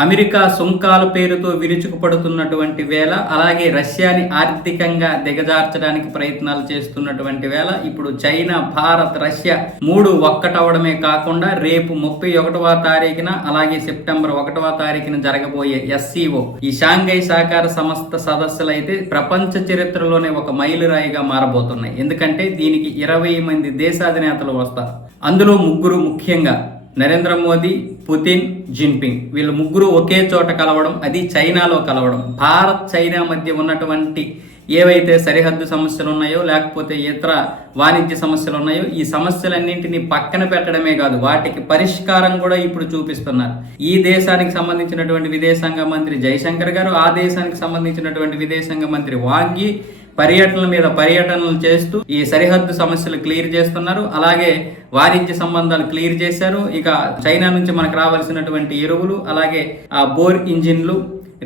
America సుంకాల పేరుతో విరుచుకుపడుతున్నటువంటి వేళ అలాగే రష్యాని ఆర్థికంగా దిగజార్చడానికి ప్రయత్నాలు చేస్తున్నటువంటి వేళ ఇప్పుడు చైనా భారత్ రష్యా మూడు ఒక్కటవడమే కాకుండా రేపు ముప్పై ఒకటవ తారీఖున అలాగే సెప్టెంబర్ ఒకటవ తారీఖున జరగబోయే ఎస్సీఓ ఈ షాంఘై సహకార సంస్థ సదస్సులు అయితే ప్రపంచ చరిత్రలోనే ఒక మైలురాయిగా మారబోతున్నాయి. ఎందుకంటే దీనికి ఇరవై మంది దేశాధినేతలు వస్తారు. అందులో ముగ్గురు ముఖ్యంగా నరేంద్ర మోదీ పుతిన్ జిన్పింగ్. వీళ్ళు ముగ్గురు ఒకే చోట కలవడం అది చైనాలో కలవడం. భారత్ చైనా మధ్య ఉన్నటువంటి ఏవైతే సరిహద్దు సమస్యలు ఉన్నాయో లేకపోతే ఇతర వాణిజ్య సమస్యలు ఉన్నాయో ఈ సమస్యలన్నింటినీ పక్కన పెట్టడమే కాదు వాటికి పరిష్కారం కూడా ఇప్పుడు చూపిస్తున్నారు. ఈ దేశానికి సంబంధించినటువంటి విదేశాంగ మంత్రి జయశంకర్ గారు ఆ దేశానికి సంబంధించినటువంటి విదేశాంగ మంత్రి వాంగి పర్యటనల మీద పర్యటనలు చేస్తూ ఈ సరిహద్దు సమస్యలు క్లియర్ చేస్తున్నారు. అలాగే వాణిజ్య సంబంధాలు క్లియర్ చేశారు. ఇక చైనా నుంచి మనకు రావాల్సినటువంటి ఎరువులు అలాగే ఆ బోర్ ఇంజిన్లు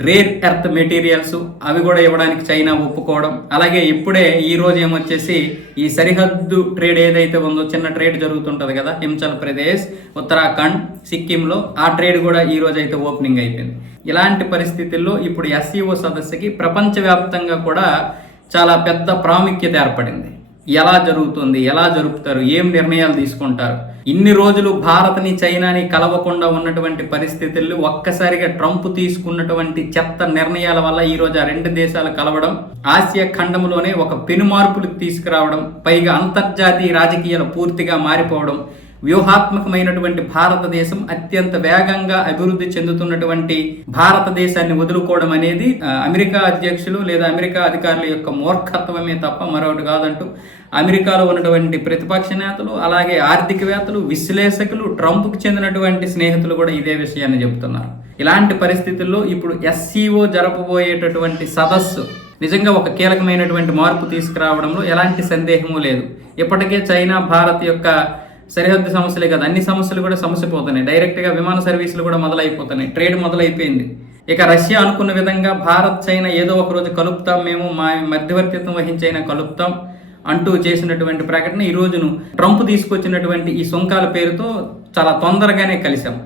రేర్ ఎర్త్ మెటీరియల్స్ అవి కూడా ఇవ్వడానికి చైనా ఒప్పుకోవడం. అలాగే ఇప్పుడే ఈ రోజు ఏమొచ్చేసి ఈ సరిహద్దు ట్రేడ్ ఏదైతే ఉందో చిన్న ట్రేడ్ జరుగుతుంటుంది కదా హిమాచల్ ప్రదేశ్ ఉత్తరాఖండ్ సిక్కింలో ఆ ట్రేడ్ కూడా ఈ రోజు అయితే ఓపెనింగ్ అయిపోయింది. ఇలాంటి పరిస్థితుల్లో ఇప్పుడు ఎస్సీఓ సదస్సుకి ప్రపంచవ్యాప్తంగా కూడా చాలా పెద్ద ప్రాముఖ్యత ఏర్పడింది. ఎలా జరుగుతుంది? ఎలా జరుపుతారు? ఏం నిర్ణయాలు తీసుకుంటారు? ఇన్ని రోజులు భారత్ని చైనాని కలవకుండా ఉన్నటువంటి పరిస్థితుల్లో ఒక్కసారిగా ట్రంప్ తీసుకున్నటువంటి చెత్త నిర్ణయాల వల్ల ఈరోజు ఆ రెండు దేశాలు కలవడం ఆసియా ఖండంలోనే ఒక పెనుమార్పులు తీసుకురావడం పైగా అంతర్జాతీయ రాజకీయాలు పూర్తిగా మారిపోవడం వ్యూహాత్మకమైనటువంటి భారతదేశం అత్యంత వేగంగా అభివృద్ధి చెందుతున్నటువంటి భారతదేశాన్ని వదులుకోవడం అనేది అమెరికా అధ్యక్షులు లేదా అమెరికా అధికారుల యొక్క మూర్ఖత్వమే తప్ప మరొకటి కాదంటూ అమెరికాలో ఉన్నటువంటి ప్రతిపక్ష నేతలు అలాగే ఆర్థికవేత్తలు విశ్లేషకులు ట్రంప్కి చెందినటువంటి స్నేహితులు కూడా ఇదే విషయాన్ని చెబుతున్నారు. ఇలాంటి పరిస్థితుల్లో ఇప్పుడు ఎస్సీఓ జరపబోయేటటువంటి సదస్సు నిజంగా ఒక కీలకమైనటువంటి మార్పు తీసుకురావడంలో ఎలాంటి సందేహము లేదు. ఇప్పటికే చైనా భారత్ యొక్క సరిహద్దు సమస్యలే కదా. అన్ని సమస్యలు కూడా సమస్య పోతున్నాయి డైరెక్ట్గా విమాన సర్వీసులు కూడా మొదలైపోతున్నాయి. ట్రేడ్ మొదలైపోయింది. ఇక రష్యా అనుకున్న విధంగా భారత్ చైనా ఏదో ఒక రోజు కలుపుతాం. మేము మా మధ్యవర్తిత్వం వహించైనా కలుపుతాం అంటూ చేసినటువంటి ప్రకటన ఈ రోజును ట్రంప్ తీసుకొచ్చినటువంటి ఈ సుంకాల పేరుతో చాలా తొందరగానే కలిశాం.